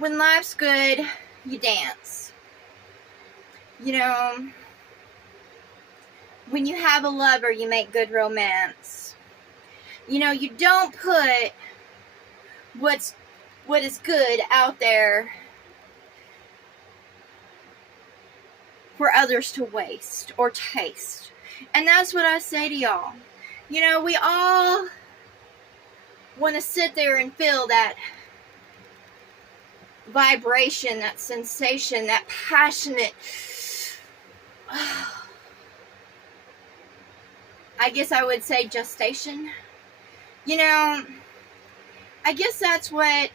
when life's good, you dance. You know, when you have a lover, you make good romance. You know, you don't put what is good out there for others to waste or taste. And that's what I say to y'all. You know, we all want to sit there and feel that vibration, that sensation, that passionate, I guess I would say gestation. You know, I guess that's what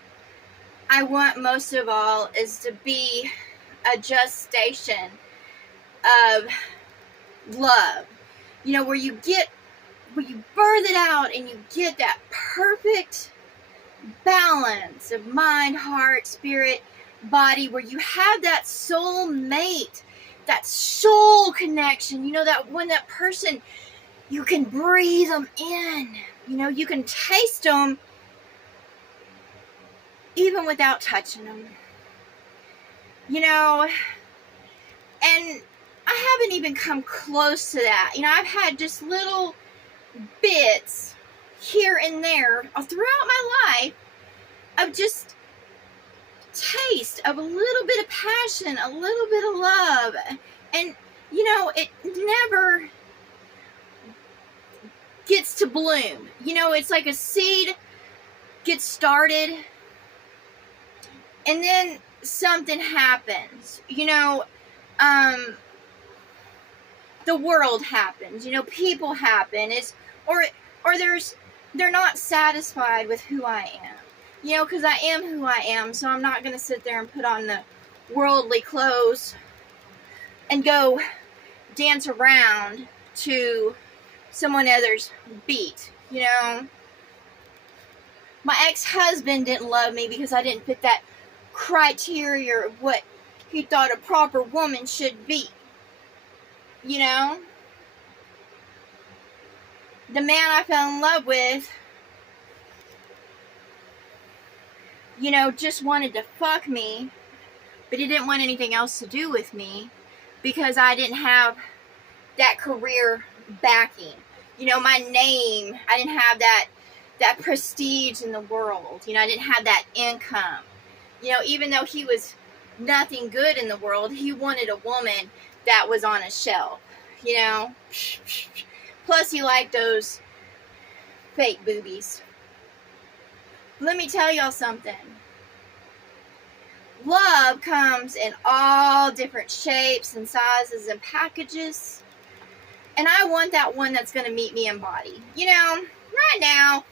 I want most of all, is to be a gestation of love. You know, where you birth it out and you get that perfect balance of mind, heart, spirit, body, where you have that soul mate, that soul connection. You know, that when that person, you can breathe them in. You know, you can taste them even without touching them. You know, and I haven't even come close to that. You know, I've had just little bits here and there throughout my life of just taste of a little bit of passion, a little bit of love. And, you know, it never gets to bloom. You know, it's like a seed gets started and then something happens. You know, the world happens. You know, people happen. They're not satisfied with who I am. You know, because I am who I am, so I'm not going to sit there and put on the worldly clothes and go dance around to someone else's beat. You know, my ex-husband didn't love me because I didn't fit that criteria of what he thought a proper woman should be. You know, the man I fell in love with, you know, just wanted to fuck me, but he didn't want anything else to do with me because I didn't have that career backing. You know, my name, I didn't have that prestige in the world. You know, I didn't have that income. You know, even though he was nothing good in the world, he wanted a woman that was on a shelf, you know. Plus, he liked those fake boobies. Let me tell y'all something. Love comes in all different shapes and sizes and packages. And I want that one that's going to meet me in body. You know, right now,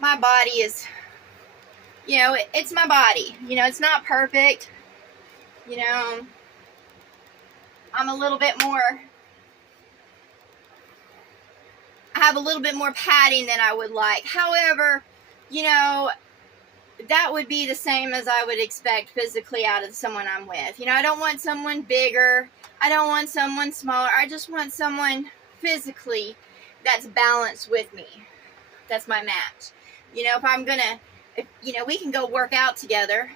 my body is, you know, it's my body. You know, it's not perfect. You know, I'm a little bit more, I have a little bit more padding than I would like. However, you know, that would be the same as I would expect physically out of someone I'm with. You know, I don't want someone bigger. I don't want someone smaller. I just want someone physically that's balanced with me. That's my match. You know, you know, we can go work out together.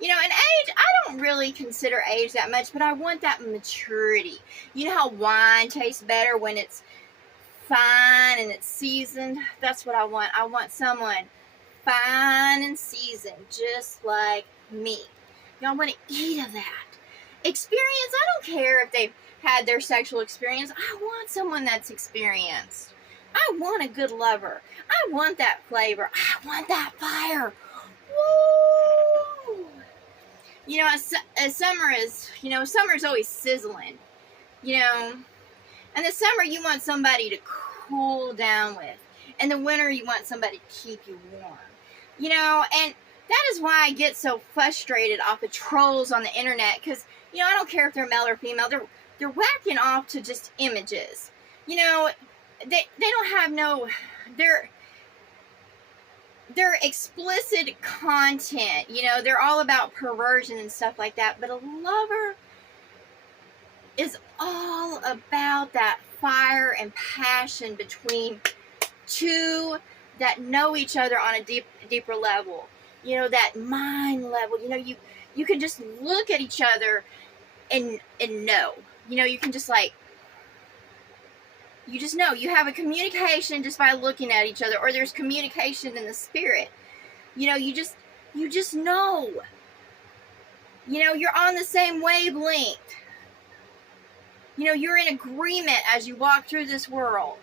You know, and age, I don't really consider age that much, but I want that maturity. You know how wine tastes better when it's fine and it's seasoned? That's what I want. I want someone fine and seasoned, just like me. You know, I want to eat of that. Experience, I don't care if they've had their sexual experience. I want someone that's experienced. I want a good lover. I want that flavor. I want that fire. Woo! You know, as summer is, you know, summer's always sizzling, you know. And the summer, you want somebody to cool down with. And the winter, you want somebody to keep you warm. You know, and that is why I get so frustrated off of trolls on the internet. Because, you know, I don't care if they're male or female. They're whacking off to just images. You know, they don't have no... They're explicit content. You know, they're all about perversion and stuff like that. But a lover is all about that fire and passion between two that know each other on a deeper level. you know, that mind level. You know, you can just look at each other and know. You know, you can just like, you just know. You have a communication just by looking at each other, or there's communication in the spirit. You know, you just know. You know, you're on the same wavelength. You know, you're in agreement as you walk through this world.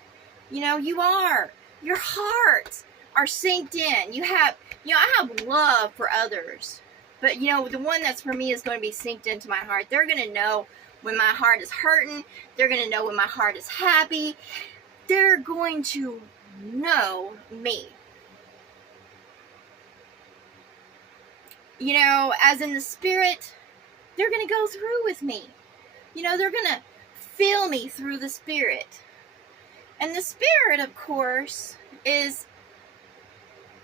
You know, you are. Your hearts are synced in. You have, you know, I have love for others. But, you know, the one that's for me is going to be synced into my heart. They're going to know when my heart is hurting. They're going to know when my heart is happy. They're going to know me. You know, as in the spirit, they're going to go through with me. You know, they're going to feel me through the spirit. And the spirit, of course, is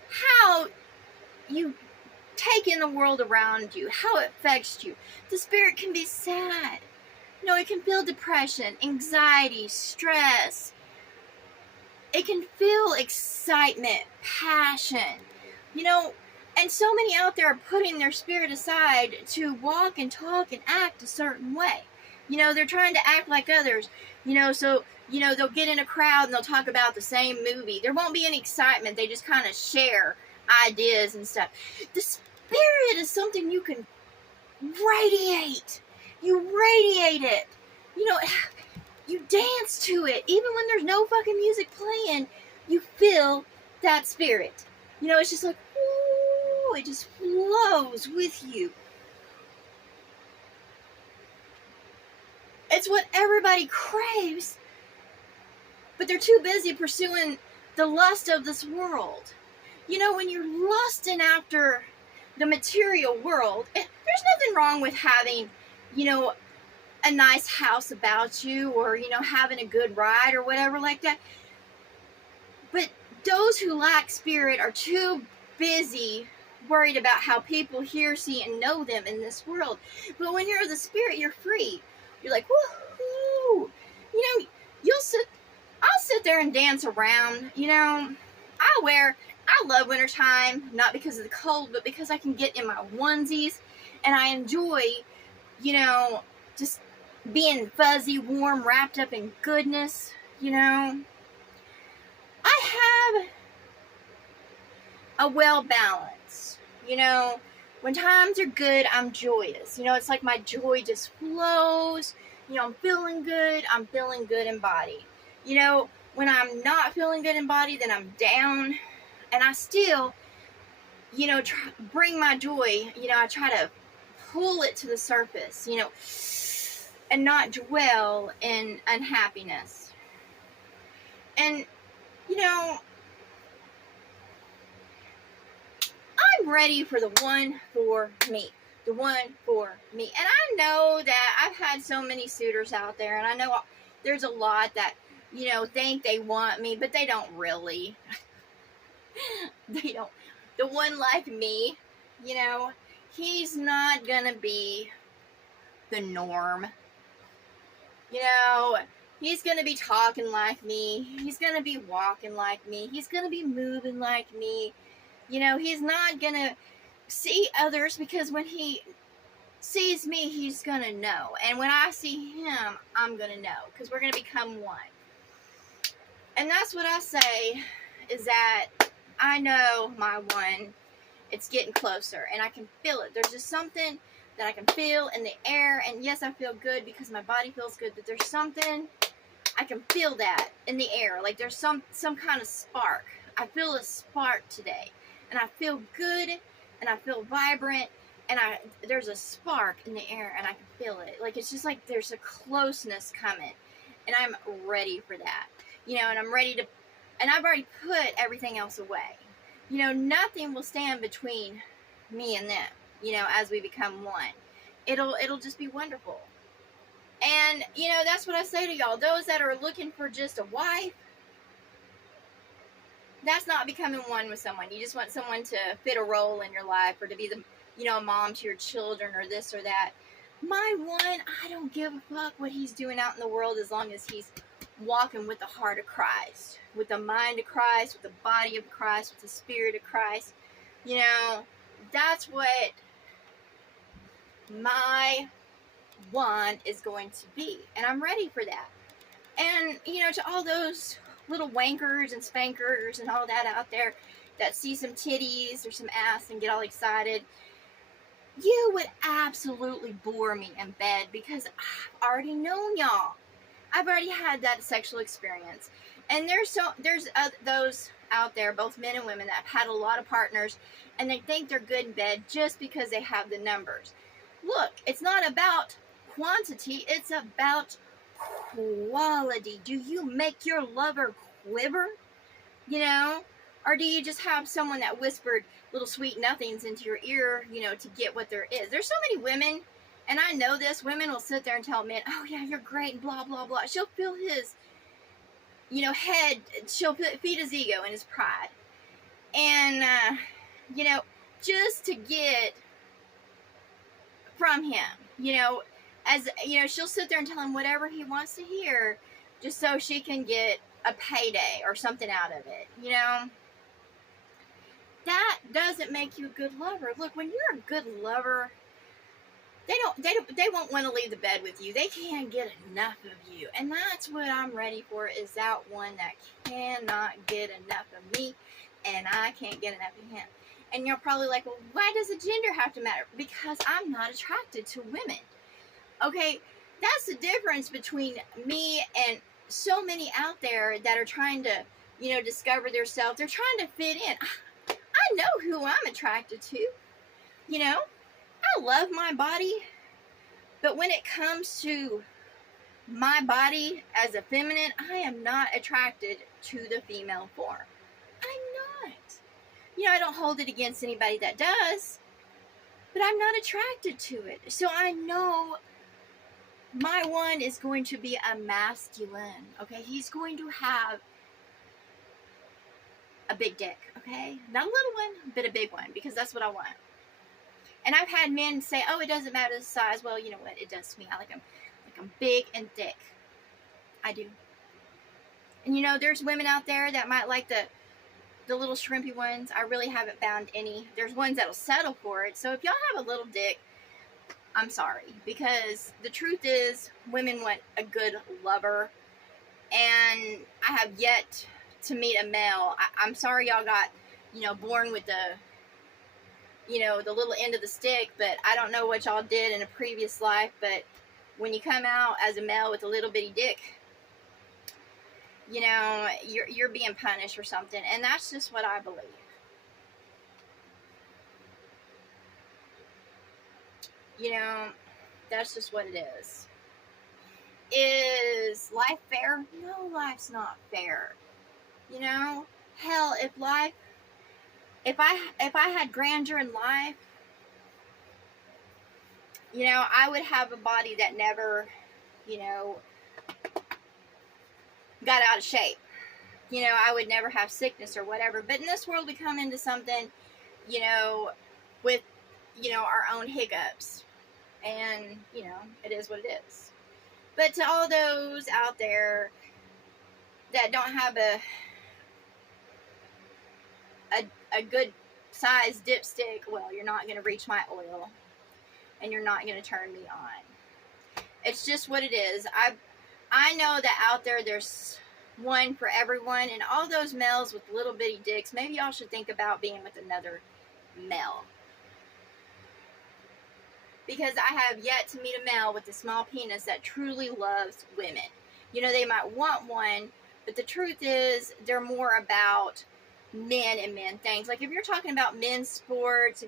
how you take in the world around you, how it affects you. The spirit can be sad. You know, it can feel depression, anxiety, stress. It can feel excitement, passion. You know, and so many out there are putting their spirit aside to walk and talk and act a certain way. You know, they're trying to act like others. You know, so, you know, they'll get in a crowd and they'll talk about the same movie. There won't be any excitement. They just kind of share ideas and stuff. The spirit is something you can radiate. You radiate it. You know, you dance to it. Even when there's no fucking music playing, you feel that spirit. You know, it's just like, ooh, it just flows with you. It's what everybody craves, but they're too busy pursuing the lust of this world. You know, when you're lusting after the material world, there's nothing wrong with having, you know, a nice house about you, or, you know, having a good ride or whatever like that. But those who lack spirit are too busy worried about how people hear, see, and know them in this world. But when you're the spirit, you're free. You're like, woohoo! You know, I'll sit there and dance around. You know, I love wintertime, not because of the cold, but because I can get in my onesies, and I enjoy, you know, just being fuzzy, warm, wrapped up in goodness, you know. I have a well balance, you know. When times are good, I'm joyous. You know, it's like my joy just flows. You know, I'm feeling good in body. You know, when I'm not feeling good in body, then I'm down. And I still, you know, bring my joy. You know, I try to pull it to the surface, you know, and not dwell in unhappiness. And, you know, I'm ready for the one for me. The one for me. And I know that I've had so many suitors out there, and I know there's a lot that, you know, think they want me, but they don't really. They don't. The one like me, you know, he's not gonna be the norm. You know, he's gonna be talking like me. He's gonna be walking like me. He's gonna be moving like me. You know, he's not gonna see others, because when he sees me, he's gonna know. And when I see him, I'm gonna know, because we're gonna become one. And that's what I say, is that I know my one. It's getting closer, and I can feel it. There's just something that I can feel in the air. And yes, I feel good because my body feels good, but there's something, I can feel that in the air. Like there's some kind of spark. I feel a spark today, and I feel good, and I feel vibrant, and there's a spark in the air, and I can feel it. Like it's just like there's a closeness coming, and I'm ready for that. You know, and I'm ready to, and I've already put everything else away. You know, nothing will stand between me and them, you know, as we become one. It'll just be wonderful. And, you know, that's what I say to y'all. Those that are looking for just a wife, that's not becoming one with someone. You just want someone to fit a role in your life, or to be the, you know, a mom to your children, or this or that. My one, I don't give a fuck what he's doing out in the world, as long as he's walking with the heart of Christ, with the mind of Christ, with the body of Christ, with the spirit of Christ. You know, that's what my one is going to be. And I'm ready for that. And, you know, to all those little wankers and spankers and all that out there that see some titties or some ass and get all excited, you would absolutely bore me in bed because I've already known y'all. I've already had that sexual experience. And there's those out there, both men and women, that have had a lot of partners and they think they're good in bed just because they have the numbers. Look, it's not about quantity, it's about quality. Do you make your lover quiver? You know? Or do you just have someone that whispered little sweet nothings into your ear, you know, to get what there is? There's so many women, and I know this, women will sit there and tell men, oh yeah, you're great, and blah, blah, blah. She'll feel his, you know, head, she'll feed his ego and his pride. And, you know, just to get from him, you know, as, you know, she'll sit there and tell him whatever he wants to hear just so she can get a payday or something out of it, you know? That doesn't make you a good lover. Look, when you're a good lover, they won't want to leave the bed with you. They can't get enough of you. And that's what I'm ready for, is that one that cannot get enough of me and I can't get enough of him. And you're probably like, well, why does the gender have to matter? Because I'm not attracted to women. Okay, that's the difference between me and so many out there that are trying to, you know, discover themselves. They're trying to fit in. I know who I'm attracted to. You know, I love my body. But when it comes to my body as a feminine, I am not attracted to the female form. I'm not. You know, I don't hold it against anybody that does. But I'm not attracted to it. So I know my one is going to be a masculine. Okay, he's going to have a big dick, okay? Not a little one, but a big one, because that's what I want. And I've had men say, oh, it doesn't matter the size. Well, you know what? It does to me. I like them big and thick. I do. And you know, there's women out there that might like the little shrimpy ones. I really haven't found any. There's ones that'll settle for it. So if y'all have a little dick, I'm sorry. Because the truth is, women want a good lover. And I have yet to meet a male. I'm sorry y'all got, you know, born with the, you know, the little end of the stick, but I don't know what y'all did in a previous life, but when you come out as a male with a little bitty dick, you know, you're being punished or something, and that's just what I believe. You know, that's just what it is. Is life fair? No, life's not fair. You know, hell, if I had grandeur in life, you know, I would have a body that never, you know, got out of shape. You know, I would never have sickness or whatever. But in this world, we come into something, you know, with, you know, our own hiccups. And, you know, it is what it is. But to all those out there that don't have a good size dipstick, well, you're not going to reach my oil. And you're not going to turn me on. It's just what it is. I know that out there's one for everyone. And all those males with little bitty dicks, maybe y'all should think about being with another male. Because I have yet to meet a male with a small penis that truly loves women. You know, they might want one, but the truth is they're more about men and men things. Like if you're talking about men's sports,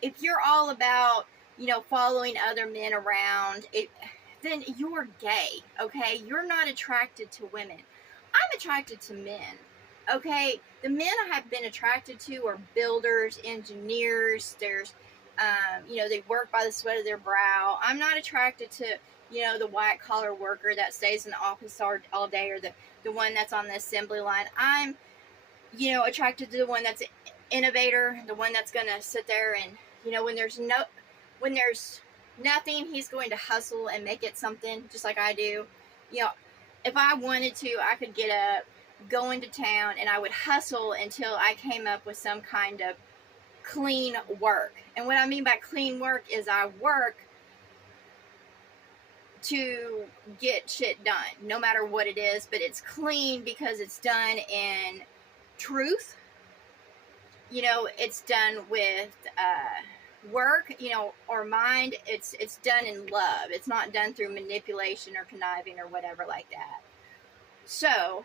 if you're all about, you know, following other men around, then you're gay, okay? You're not attracted to women. I'm attracted to men, okay? The men I have been attracted to are builders, engineers. There's, you know, they work by the sweat of their brow. I'm not attracted to, you know, the white collar worker that stays in the office all day, or the one that's on the assembly line. I'm, you know, attracted to the one that's an innovator, the one that's going to sit there and, you know, when there's nothing, he's going to hustle and make it something, just like I do. You know, if I wanted to, I could get up, go into town, and I would hustle until I came up with some kind of clean work. And what I mean by clean work is I work to get shit done, no matter what it is, but it's clean because it's done in truth. You know, it's done with work, you know, or mind. It's done in love. It's not done through manipulation or conniving or whatever like that. So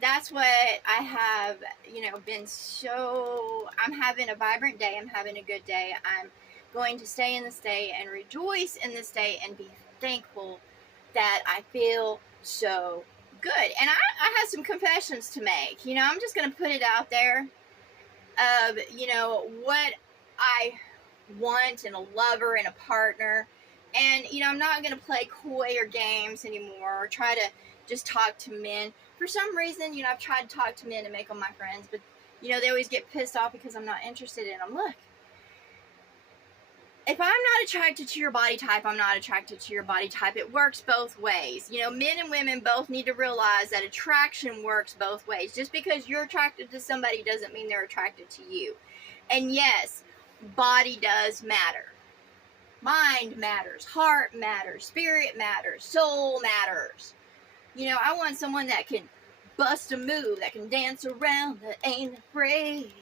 that's what I have, you know, been so, I'm having a vibrant day. I'm having a good day. I'm going to stay in this day and rejoice in this day and be thankful that I feel so good. And I have some confessions to make. You know, I'm just going to put it out there of, you know, what I want in a lover and a partner. And, you know, I'm not going to play coy or games anymore or try to just talk to men. For some reason, you know, I've tried to talk to men and make them my friends, but, you know, they always get pissed off because I'm not interested in them. Look, if I'm not attracted to your body type, I'm not attracted to your body type. It works both ways. You know, men and women both need to realize that attraction works both ways. Just because you're attracted to somebody doesn't mean they're attracted to you. And yes, body does matter. Mind matters. Heart matters. Spirit matters. Soul matters. You know, I want someone that can bust a move, that can dance around, that ain't afraid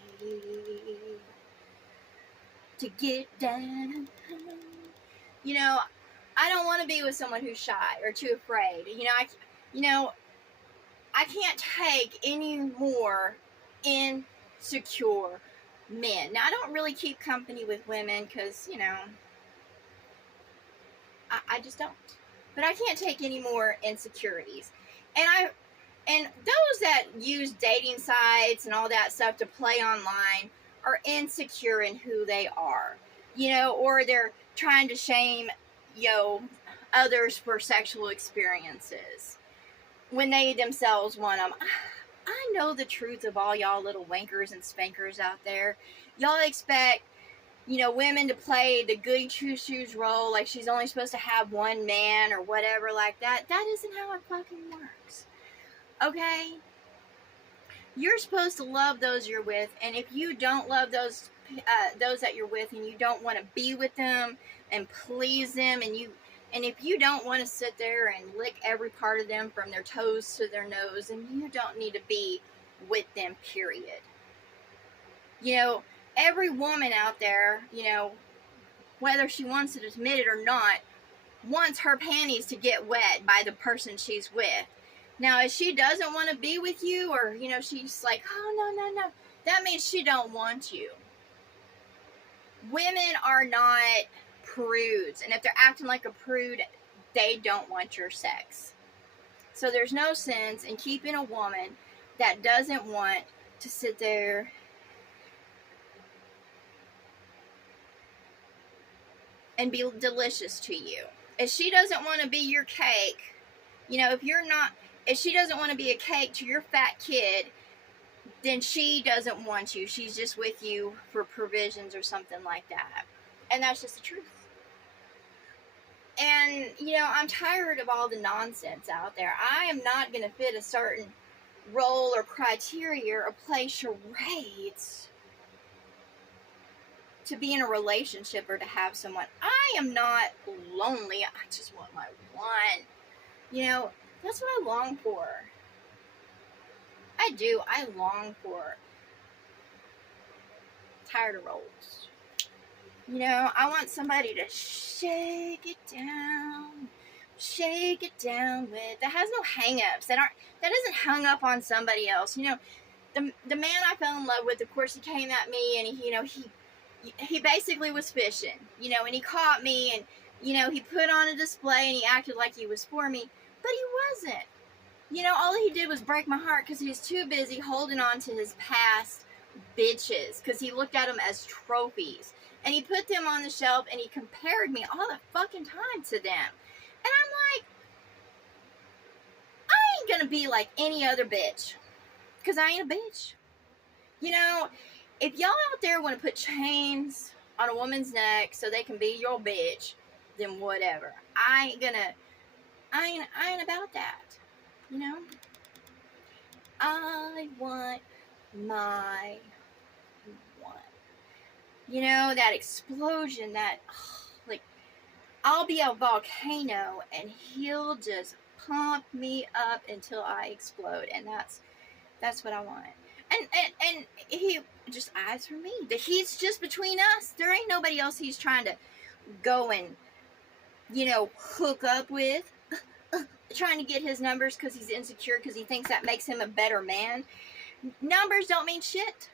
to get down. You know, I don't want to be with someone who's shy or too afraid. You know, I can't take any more insecure men. Now, I don't really keep company with women because, you know, I just don't. But I can't take any more insecurities. And those that use dating sites and all that stuff to play online are insecure in who they are. You know, or they're trying to shame, you know, others for sexual experiences when they themselves want them. I know the truth of all y'all little wankers and spankers out there. Y'all expect, you know, women to play the goody two-shoes role, like she's only supposed to have one man or whatever like that. That isn't how it fucking works. Okay? You're supposed to love those you're with, and if you don't love those that you're with, and you don't want to be with them and please them, and if you don't want to sit there and lick every part of them from their toes to their nose, then you don't need to be with them, period. You know, every woman out there, you know, whether she wants to admit it or not, wants her panties to get wet by the person she's with. Now, if she doesn't want to be with you, or, you know, she's like, oh, no, that means she don't want you. Women are not prudes, and if they're acting like a prude, they don't want your sex. So there's no sense in keeping a woman that doesn't want to sit there and be delicious to you. If she doesn't want to be your cake, you know, if she doesn't want to be a cake to your fat kid, then she doesn't want you. She's just with you for provisions or something like that. And that's just the truth. And, you know, I'm tired of all the nonsense out there. I am not going to fit a certain role or criteria or play charades to be in a relationship or to have someone. I am not lonely. I just want my one. You know, that's what I long for. I do. I long for. Tired of roles. You know, I want somebody to shake it down with, that has no hang-ups, that isn't hung up on somebody else. You know, the man I fell in love with, of course, he came at me, and he basically was fishing, you know, and he caught me, and, you know, he put on a display, and he acted like he was for me, but he wasn't. You know, all he did was break my heart because he was too busy holding on to his past bitches, because he looked at them as trophies. And he put them on the shelf, and he compared me all the fucking time to them. And I'm like, I ain't gonna be like any other bitch, because I ain't a bitch. You know, if y'all out there want to put chains on a woman's neck so they can be your bitch, then whatever. I ain't about that. You know? I want my one. You know, that explosion, that, like, I'll be a volcano and he'll just pump me up until I explode. And that's what I want. And he just eyes for me. The heat's just between us. There ain't nobody else he's trying to go and, you know, hook up with. Trying to get his numbers because he's insecure, because he thinks that makes him a better man. Numbers don't mean shit.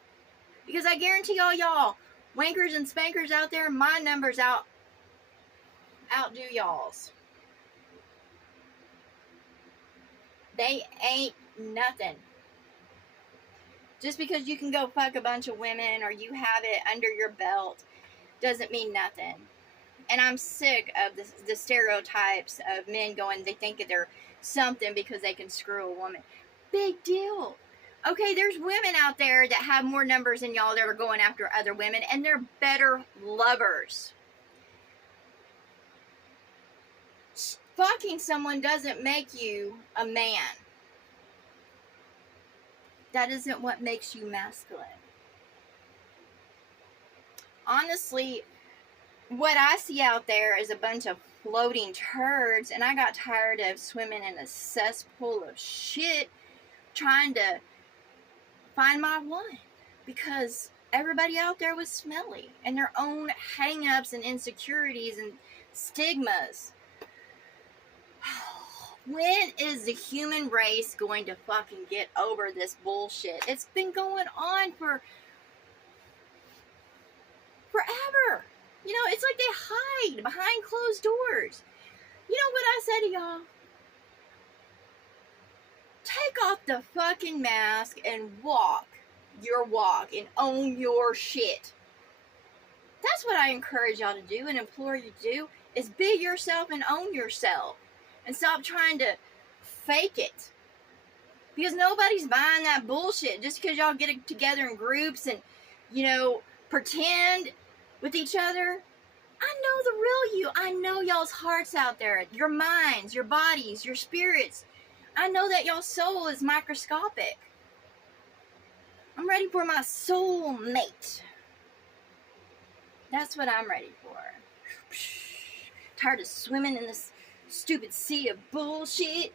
Because I guarantee all y'all, wankers and spankers out there, my numbers outdo y'all's. They ain't nothing. Just because you can go fuck a bunch of women or you have it under your belt doesn't mean nothing. And I'm sick of the stereotypes of men going, they think that they're something because they can screw a woman. Big deal. Okay, there's women out there that have more numbers than y'all that are going after other women, and they're better lovers. Fucking someone doesn't make you a man. That isn't what makes you masculine. Honestly, what I see out there is a bunch of floating turds, and I got tired of swimming in a cesspool of shit trying to find my one, because everybody out there was smelly and their own hang-ups and insecurities and stigmas. When is the human race going to fucking get over this bullshit? It's been going on for forever. You know, it's like they hide behind closed doors. You know what I said to y'all? Take off the fucking mask and walk your walk and own your shit. That's what I encourage y'all to do and implore you to do, is be yourself and own yourself. And stop trying to fake it. Because nobody's buying that bullshit just because y'all get together in groups and, you know, pretend with each other. I know the real you. I know y'all's hearts out there. Your minds, your bodies, your spirits. I know that y'all's soul is microscopic. I'm ready for my soulmate. That's what I'm ready for. Tired of swimming in this stupid sea of bullshit.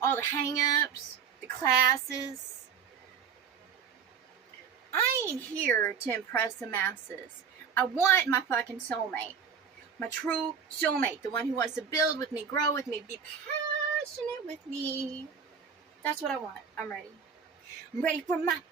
All the hang-ups, the classes. I ain't here to impress the masses. I want my fucking soulmate. My true soulmate. The one who wants to build with me, grow with me, be passionate with me. That's what I want. I'm ready. I'm ready for my